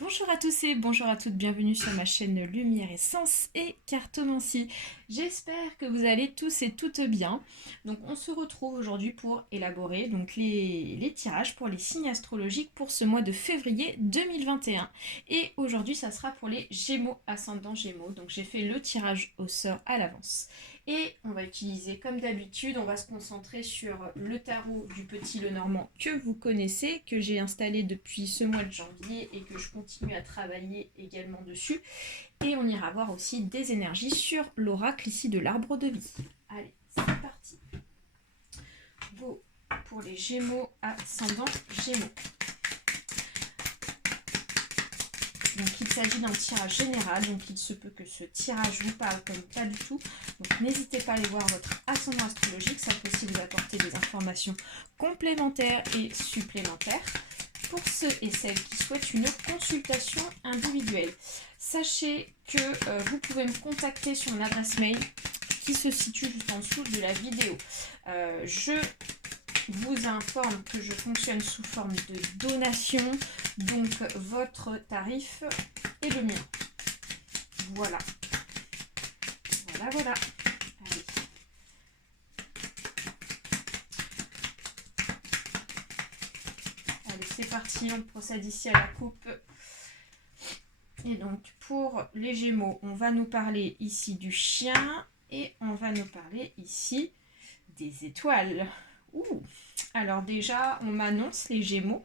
Bonjour à tous et bonjour à toutes, bienvenue sur ma chaîne Lumière Essence et Cartomancie. J'espère que vous allez tous et toutes bien. Donc on se retrouve aujourd'hui pour élaborer les tirages pour les signes astrologiques pour ce mois de février 2021. Et aujourd'hui ça sera pour les Gémeaux, ascendant Gémeaux. Donc j'ai fait le tirage au sort à l'avance. Et on va utiliser comme d'habitude, on va se concentrer sur le tarot du Petit Lenormand que vous connaissez, que j'ai installé depuis ce mois de janvier et que je continue à travailler également dessus. Et on ira voir aussi des énergies sur l'oracle ici de l'arbre de vie. Allez, c'est parti. Go pour les Gémeaux, ascendant Gémeaux. Donc il s'agit d'un tirage général, donc il se peut que ce tirage vous parle comme pas du tout. Donc n'hésitez pas à aller voir votre ascendant astrologique, ça peut aussi vous apporter des informations complémentaires et supplémentaires. Pour ceux et celles qui souhaitent une consultation individuelle, sachez que vous pouvez me contacter sur mon adresse mail qui se situe juste en dessous de la vidéo. Je vous informe que je fonctionne sous forme de donation, donc votre tarif est le mien. Voilà. Voilà. Allez. Allez, c'est parti, on procède ici à la coupe. Et donc, pour les Gémeaux, on va nous parler ici du chien et on va nous parler ici des étoiles. Ouh. Alors déjà, on m'annonce, les Gémeaux,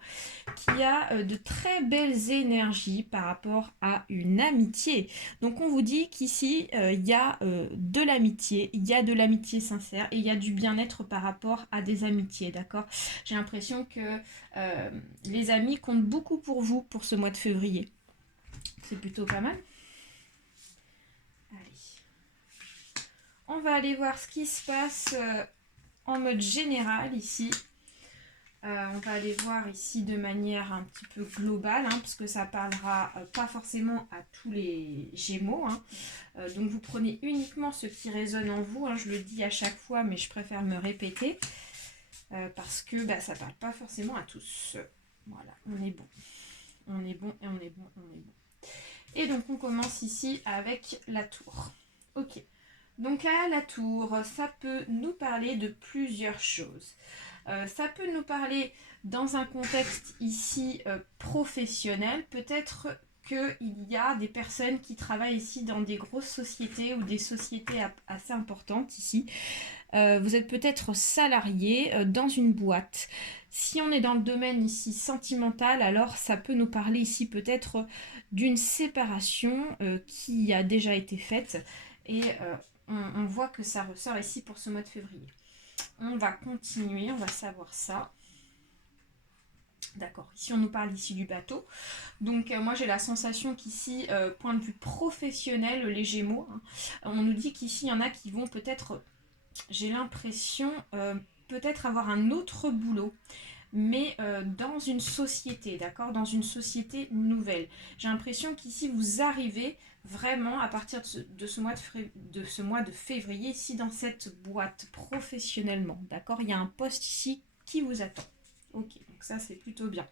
qu'il y a de très belles énergies par rapport à une amitié. Donc on vous dit qu'ici, il y a de l'amitié, il y a de l'amitié sincère et il y a du bien-être par rapport à des amitiés, d'accord? J'ai l'impression que les amis comptent beaucoup pour vous pour ce mois de février. C'est plutôt pas mal. Allez. On va aller voir ce qui se passe en mode général ici. On va aller voir ici de manière un petit peu globale, parce que ça parlera pas forcément à tous les Gémeaux. Donc vous prenez uniquement ce qui résonne en vous. Je le dis à chaque fois, mais je préfère me répéter parce que ça parle pas forcément à tous. Voilà, on est bon. On est bon et on est bon, on est bon. Et donc on commence ici avec la tour. Ok. Donc là, la tour, ça peut nous parler de plusieurs choses. Ça peut nous parler dans un contexte ici professionnel. Peut-être qu'il y a des personnes qui travaillent ici dans des grosses sociétés ou des sociétés assez importantes ici. Vous êtes peut-être salarié dans une boîte. Si on est dans le domaine ici sentimental, alors ça peut nous parler ici peut-être d'une séparation qui a déjà été faite. Et on voit que ça ressort ici pour ce mois de février. On va continuer, on va savoir ça. D'accord, ici on nous parle ici du bateau. Donc moi j'ai la sensation qu'ici, point de vue professionnel, les Gémeaux, on nous dit qu'ici il y en a qui vont peut-être, j'ai l'impression, peut-être avoir un autre boulot, mais dans une société, d'accord, dans une société nouvelle. J'ai l'impression qu'ici vous arrivez vraiment à partir de ce mois de février ici dans cette boîte professionnellement, d'accord. Il y a un poste ici qui vous attend. Ok, donc ça c'est plutôt bien.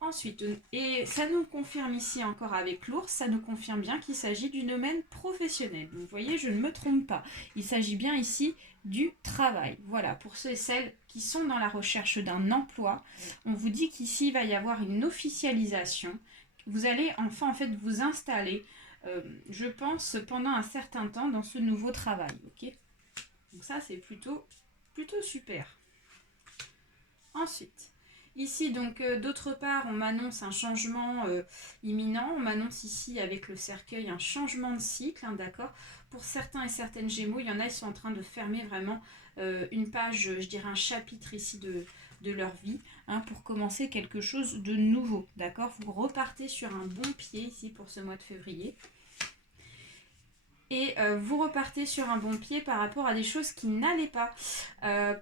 Ensuite, et ça nous confirme ici encore avec l'ours, ça nous confirme bien qu'il s'agit du domaine professionnel. Vous voyez, je ne me trompe pas. Il s'agit bien ici du travail. Voilà, pour ceux et celles qui sont dans la recherche d'un emploi, on vous dit qu'ici il va y avoir une officialisation. Vous allez enfin en fait vous installer, je pense, pendant un certain temps dans ce nouveau travail. Ok. Donc ça c'est plutôt super. Ensuite, ici, donc, d'autre part, on m'annonce un changement imminent. On m'annonce ici, avec le cercueil, un changement de cycle, d'accord. Pour certains et certaines Gémeaux, il y en a, ils sont en train de fermer vraiment une page, je dirais un chapitre ici de leur vie, pour commencer quelque chose de nouveau, d'accord. Vous repartez sur un bon pied ici pour ce mois de février. Et vous repartez sur un bon pied par rapport à des choses qui n'allaient pas.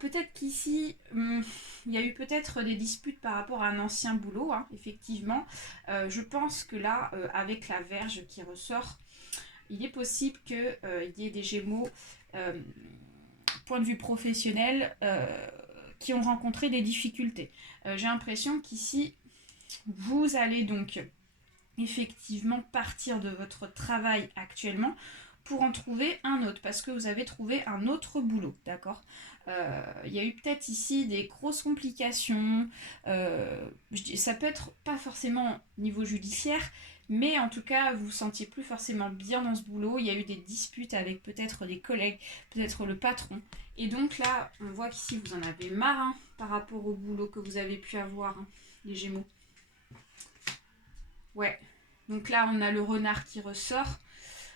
Peut-être qu'ici, il y a eu peut-être des disputes par rapport à un ancien boulot, effectivement. Je pense que là, avec la verge qui ressort, il est possible qu'il y ait des Gémeaux, point de vue professionnel, qui ont rencontré des difficultés. J'ai l'impression qu'ici, vous allez donc effectivement partir de votre travail actuellement pour en trouver un autre, parce que vous avez trouvé un autre boulot, d'accord. Il y a eu peut-être ici des grosses complications, ça peut être pas forcément niveau judiciaire, mais en tout cas, vous vous sentiez plus forcément bien dans ce boulot, il y a eu des disputes avec peut-être des collègues, peut-être le patron, et donc là, on voit qu'ici, vous en avez marre, hein, par rapport au boulot que vous avez pu avoir, hein, les Gémeaux. Ouais, donc là, on a le renard qui ressort.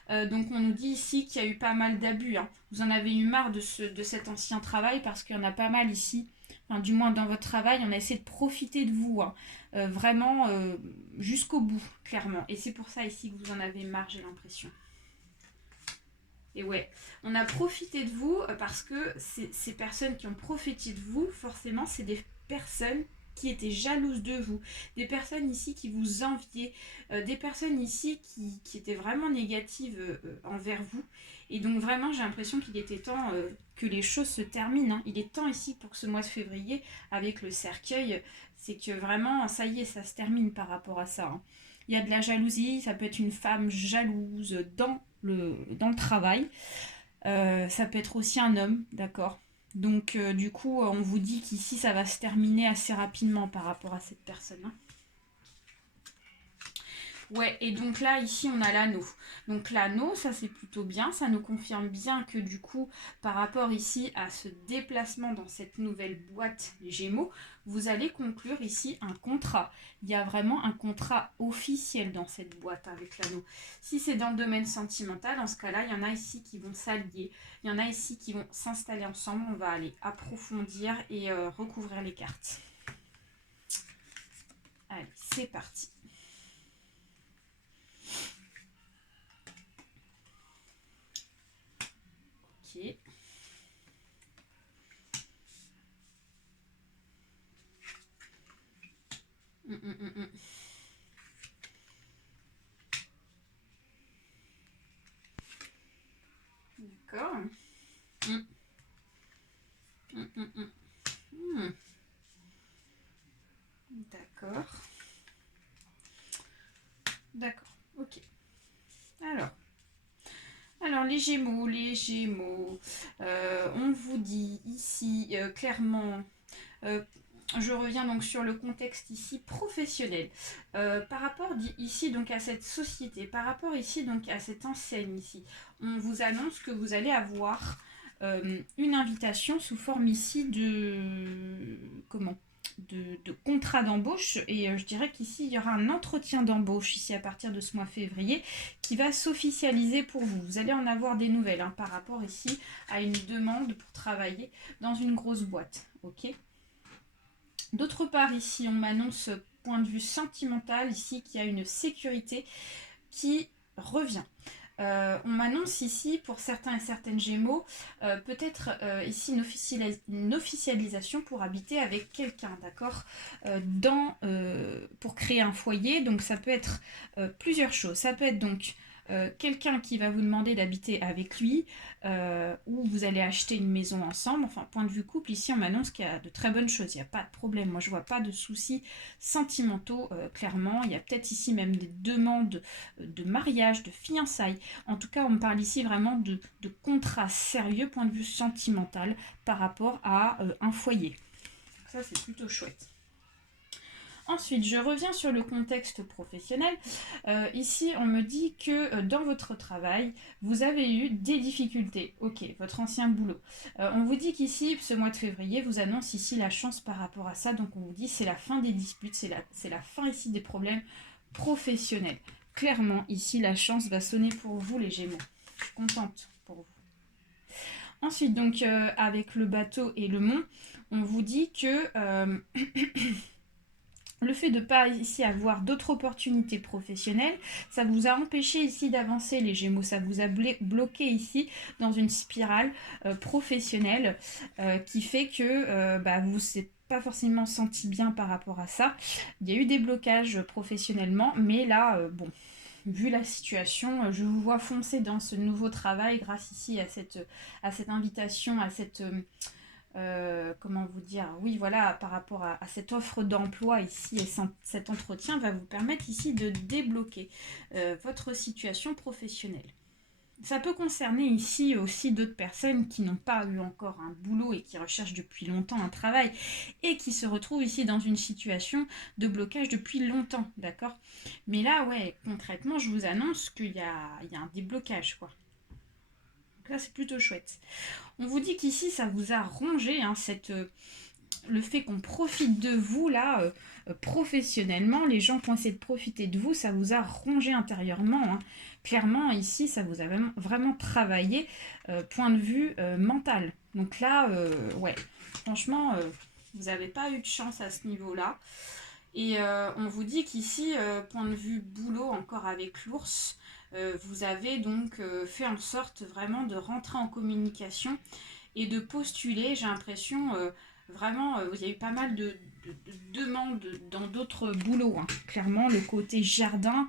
Donc on nous dit ici qu'il y a eu pas mal d'abus, hein. Vous en avez eu marre de cet ancien travail parce qu'il y en a pas mal ici. Enfin, du moins dans votre travail, on a essayé de profiter de vous, hein. Vraiment jusqu'au bout, clairement. Et c'est pour ça ici que vous en avez marre, j'ai l'impression. Et ouais, on a profité de vous parce que ces personnes qui ont profité de vous, forcément, c'est des personnes qui étaient jalouses de vous, des personnes ici qui vous enviaient, des personnes ici qui étaient vraiment négatives envers vous. Et donc vraiment, j'ai l'impression qu'il était temps que les choses se terminent, hein. Il est temps ici pour que ce mois de février, avec le cercueil, c'est que vraiment, ça y est, ça se termine par rapport à ça, hein. Il y a de la jalousie, ça peut être une femme jalouse dans le travail. Ça peut être aussi un homme, d'accord. Donc du coup, on vous dit qu'ici, ça va se terminer assez rapidement par rapport à cette personne, hein. Ouais, et donc là, ici, on a l'anneau. Donc l'anneau, ça c'est plutôt bien, ça nous confirme bien que du coup, par rapport ici à ce déplacement dans cette nouvelle boîte Gémeaux, vous allez conclure ici un contrat. Il y a vraiment un contrat officiel dans cette boîte avec l'anneau. Si c'est dans le domaine sentimental, en ce cas-là, il y en a ici qui vont s'allier, il y en a ici qui vont s'installer ensemble, on va aller approfondir et recouvrir les cartes. Allez, c'est parti. Ok. D'accord. D'accord. D'accord. Ok. Alors les Gémeaux, on vous dit ici clairement, je reviens donc sur le contexte ici professionnel. Par rapport ici donc à cette société, par rapport ici donc à cette enseigne ici, on vous annonce que vous allez avoir une invitation sous forme ici de contrat d'embauche, et je dirais qu'ici il y aura un entretien d'embauche ici à partir de ce mois février qui va s'officialiser pour vous. Vous allez en avoir des nouvelles, hein, par rapport ici à une demande pour travailler dans une grosse boîte. Ok. D'autre part ici on m'annonce point de vue sentimental ici qu'il y a une sécurité qui revient. On m'annonce ici, pour certains et certaines Gémeaux, peut-être ici une officialisation pour habiter avec quelqu'un, d'accord, pour créer un foyer. Donc ça peut être plusieurs choses. Ça peut être donc quelqu'un qui va vous demander d'habiter avec lui, ou vous allez acheter une maison ensemble. Enfin, point de vue couple, ici on m'annonce qu'il y a de très bonnes choses, il n'y a pas de problème. Moi je vois pas de soucis sentimentaux, clairement. Il y a peut-être ici même des demandes de mariage, de fiançailles. En tout cas, on me parle ici vraiment de contrats sérieux, point de vue sentimental, par rapport à un foyer. Donc ça, c'est plutôt chouette. Ensuite, je reviens sur le contexte professionnel. Ici, on me dit que dans votre travail, vous avez eu des difficultés. Ok, votre ancien boulot. On vous dit qu'ici, ce mois de février, vous annonce ici la chance par rapport à ça. Donc, on vous dit c'est la fin des disputes, c'est la fin ici des problèmes professionnels. Clairement, ici, la chance va sonner pour vous, les Gémeaux. Je suis contente pour vous. Ensuite, donc, avec le bateau et le mont, on vous dit que le fait de ne pas ici avoir d'autres opportunités professionnelles, ça vous a empêché ici d'avancer, les Gémeaux. Ça vous a bloqué ici dans une spirale professionnelle qui fait que vous ne pas forcément senti bien par rapport à ça. Il y a eu des blocages professionnellement, mais là, vu la situation, je vous vois foncer dans ce nouveau travail grâce ici à cette invitation, à cette comment vous dire, oui voilà, par rapport à cette offre d'emploi ici, et cet entretien va vous permettre ici de débloquer votre situation professionnelle. Ça peut concerner ici aussi d'autres personnes qui n'ont pas eu encore un boulot et qui recherchent depuis longtemps un travail et qui se retrouvent ici dans une situation de blocage depuis longtemps, d'accord? Mais là, ouais, concrètement, je vous annonce qu'il y a un déblocage, quoi. Donc là, c'est plutôt chouette. On vous dit qu'ici, ça vous a rongé, hein, le fait qu'on profite de vous, là, professionnellement, les gens qui ont essayé de profiter de vous, ça vous a rongé intérieurement, hein. Clairement, ici, ça vous a vraiment travaillé, point de vue mental. Donc là, ouais, franchement, vous n'avez pas eu de chance à ce niveau-là. Et on vous dit qu'ici, point de vue boulot, encore avec l'ours, vous avez donc fait en sorte vraiment de rentrer en communication et de postuler. J'ai l'impression, vraiment, il y a eu pas mal de demandes dans d'autres boulots, hein. Clairement, le côté jardin,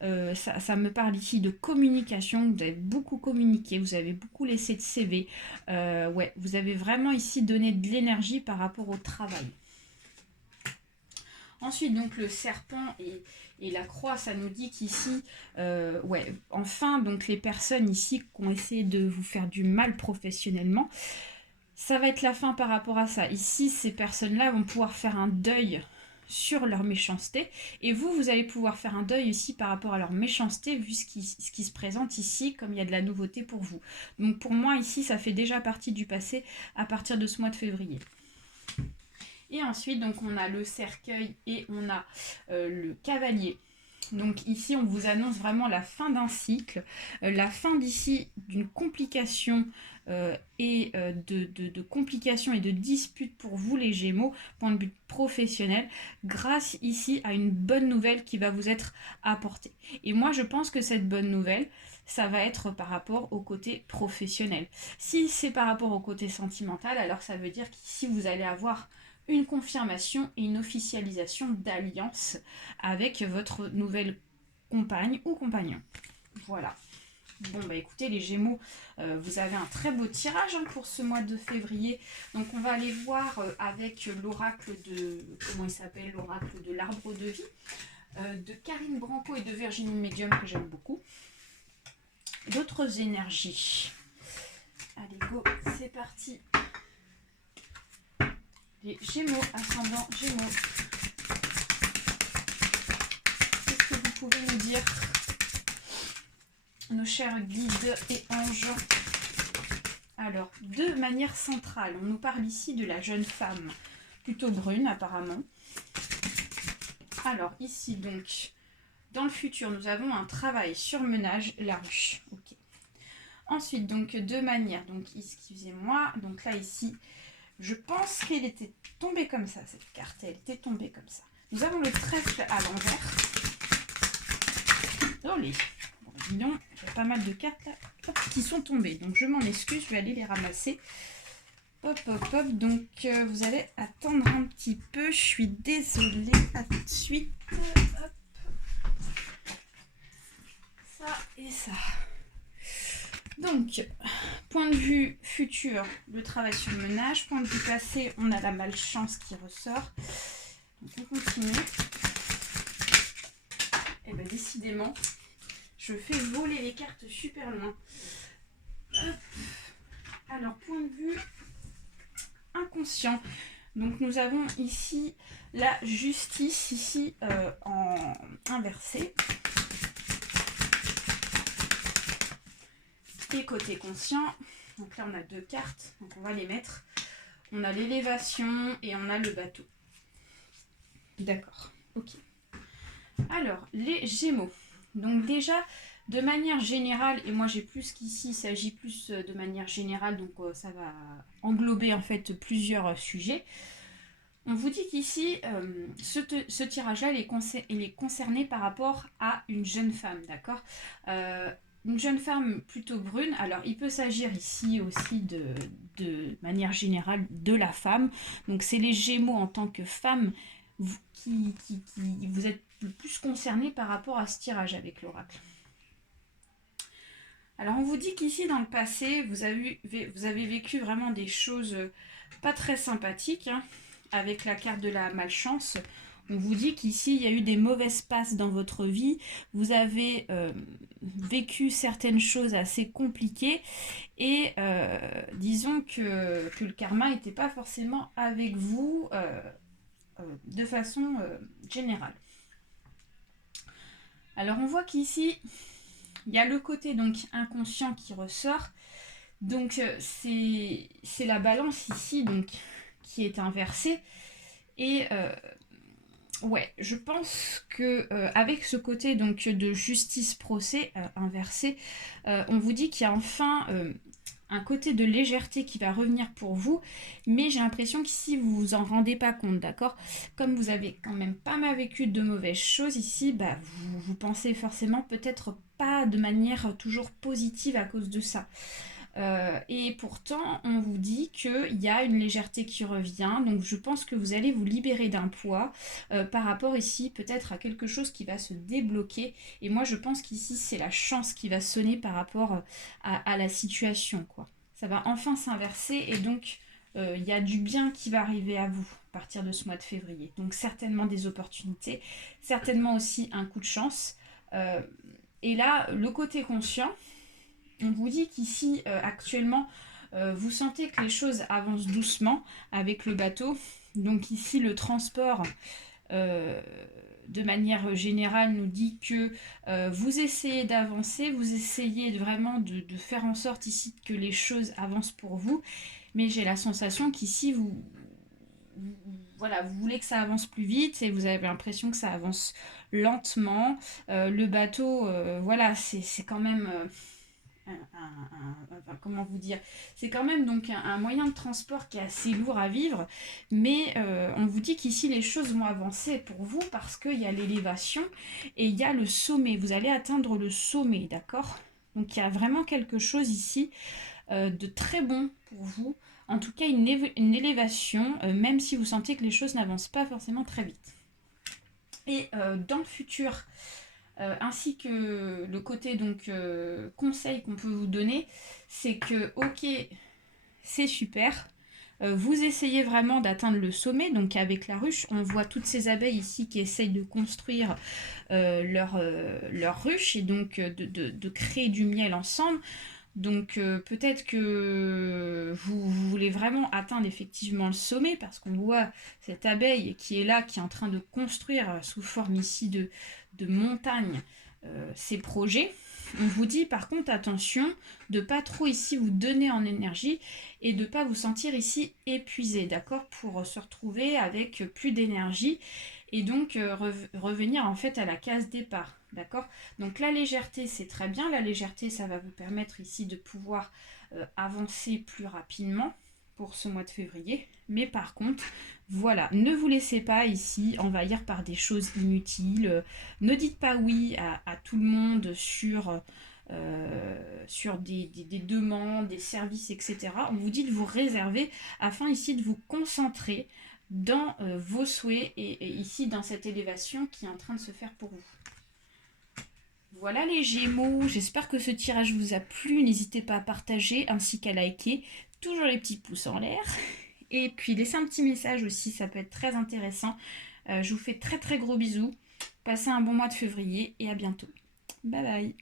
ça me parle ici de communication. Vous avez beaucoup communiqué, vous avez beaucoup laissé de CV. Ouais, vous avez vraiment ici donné de l'énergie par rapport au travail. Ensuite, donc le serpent et la croix, ça nous dit qu'ici, ouais, enfin, donc les personnes ici qui ont essayé de vous faire du mal professionnellement, ça va être la fin par rapport à ça. Ici, ces personnes-là vont pouvoir faire un deuil sur leur méchanceté. Et vous allez pouvoir faire un deuil aussi par rapport à leur méchanceté, vu ce qui se présente ici, comme il y a de la nouveauté pour vous. Donc pour moi, ici, ça fait déjà partie du passé à partir de ce mois de février. Et ensuite, donc, on a le cercueil et on a le cavalier. Donc ici, on vous annonce vraiment la fin d'un cycle, la fin d'ici d'une complication et de complications et de disputes pour vous les Gémeaux, point de vue professionnel, grâce ici à une bonne nouvelle qui va vous être apportée. Et moi, je pense que cette bonne nouvelle, ça va être par rapport au côté professionnel. Si c'est par rapport au côté sentimental, alors ça veut dire qu'ici, vous allez avoir une confirmation et une officialisation d'alliance avec votre nouvelle compagne ou compagnon. Voilà. Bon, bah écoutez, les Gémeaux, vous avez un très beau tirage, hein, pour ce mois de février. Donc, on va aller voir avec l'oracle de... Comment il s'appelle? L'oracle de l'arbre de vie. De Karine Branco et de Virginie Medium, que j'aime beaucoup. D'autres énergies. Allez, go, c'est parti. Les Gémeaux, ascendant Gémeaux. Qu'est-ce que vous pouvez nous dire, nos chers guides et anges? Alors, de manière centrale, on nous parle ici de la jeune femme, plutôt brune apparemment. Alors, ici donc, dans le futur, nous avons un travail surmenage, la ruche. Ok. Ensuite, donc, de manière, donc, excusez-moi, donc là, ici, je pense qu'elle était tombée comme ça, cette carte, elle était tombée comme ça. Nous avons le trèfle à l'envers. Oh les... Bon, dis donc, il y a pas mal de cartes là, hop, qui sont tombées, donc je m'en excuse, je vais aller les ramasser. Hop, hop, hop, donc vous allez attendre un petit peu, je suis désolée, à tout de suite. Hop. Ça et ça. Donc, point de vue futur, le travail sur le ménage. Point de vue passé, on a la malchance qui ressort. Donc, on continue. Et bien, décidément, je fais voler les cartes super loin. Hop. Alors, point de vue inconscient. Donc, nous avons ici la justice, ici en inversé. Et côté conscient, donc là on a deux cartes, donc on va les mettre. On a l'élévation et on a le bateau. D'accord, ok. Alors, les Gémeaux. Donc déjà, de manière générale, et moi j'ai plus qu'ici, il s'agit plus de manière générale, donc ça va englober en fait plusieurs sujets. On vous dit qu'ici, ce tirage-là, il est concerné par rapport à une jeune femme, d'accord? Une jeune femme plutôt brune. Alors, il peut s'agir ici aussi de manière générale de la femme. Donc, c'est les Gémeaux en tant que femme qui vous êtes le plus concernés par rapport à ce tirage avec l'oracle. Alors on vous dit qu'ici dans le passé, vous avez vécu vraiment des choses pas très sympathiques, hein, avec la carte de la malchance. On vous dit qu'ici il y a eu des mauvaises passes dans votre vie, vous avez vécu certaines choses assez compliquées et disons que le karma n'était pas forcément avec vous de façon générale. Alors on voit qu'ici il y a le côté donc inconscient qui ressort. Donc c'est la balance ici donc qui est inversée. Et ouais, je pense que avec ce côté donc de justice procès inversé, on vous dit qu'il y a enfin un côté de légèreté qui va revenir pour vous, mais j'ai l'impression qu'ici vous vous en rendez pas compte, d'accord? Comme vous avez quand même pas mal vécu de mauvaises choses ici, bah vous pensez forcément peut-être pas de manière toujours positive à cause de ça. Et pourtant, on vous dit qu'il y a une légèreté qui revient, donc je pense que vous allez vous libérer d'un poids par rapport ici peut-être à quelque chose qui va se débloquer. Et moi, je pense qu'ici, c'est la chance qui va sonner par rapport à la situation, quoi. Ça va enfin s'inverser et donc il y a du bien qui va arriver à vous à partir de ce mois de février. Donc certainement des opportunités, certainement aussi un coup de chance. Euh, et là, le côté conscient, on vous dit qu'ici, actuellement, vous sentez que les choses avancent doucement avec le bateau. Donc ici, le transport, euh, de manière générale, nous dit que vous essayez d'avancer, vous essayez vraiment de faire en sorte ici que les choses avancent pour vous. Mais j'ai la sensation qu'ici, voilà, vous voulez que ça avance plus vite et vous avez l'impression que ça avance lentement. Le bateau, voilà, c'est quand même enfin, comment vous dire, c'est quand même donc un moyen de transport qui est assez lourd à vivre, mais on vous dit qu'ici les choses vont avancer pour vous parce qu'il y a l'élévation et il y a le sommet. Vous allez atteindre le sommet, d'accord? Donc il y a vraiment quelque chose ici de très bon pour vous. En tout cas, une élévation, même si vous sentez que les choses n'avancent pas forcément très vite. Et dans le futur, ainsi que le côté donc conseil qu'on peut vous donner, c'est que ok, c'est super. Vous essayez vraiment d'atteindre le sommet, donc avec la ruche, on voit toutes ces abeilles ici qui essayent de construire leur ruche et donc de créer du miel ensemble. Donc peut-être que vous voulez vraiment atteindre effectivement le sommet parce qu'on voit cette abeille qui est là, qui est en train de construire sous forme ici de montagne ses projets. On vous dit par contre attention de pas trop ici vous donner en énergie et de pas vous sentir ici épuisé, d'accord, pour se retrouver avec plus d'énergie et donc revenir en fait à la case départ, d'accord. Donc la légèreté c'est très bien, la légèreté ça va vous permettre ici de pouvoir avancer plus rapidement pour ce mois de février, mais par contre voilà, ne vous laissez pas ici envahir par des choses inutiles, ne dites pas oui à tout le monde sur des demandes, des services, etc. On vous dit de vous réserver afin ici de vous concentrer dans vos souhaits et ici dans cette élévation qui est en train de se faire pour vous. Voilà les Gémeaux, j'espère que ce tirage vous a plu, n'hésitez pas à partager ainsi qu'à liker, toujours les petits pouces en l'air, et puis laissez un petit message aussi, ça peut être très intéressant. Je vous fais très très gros bisous, passez un bon mois de février et à bientôt. Bye bye.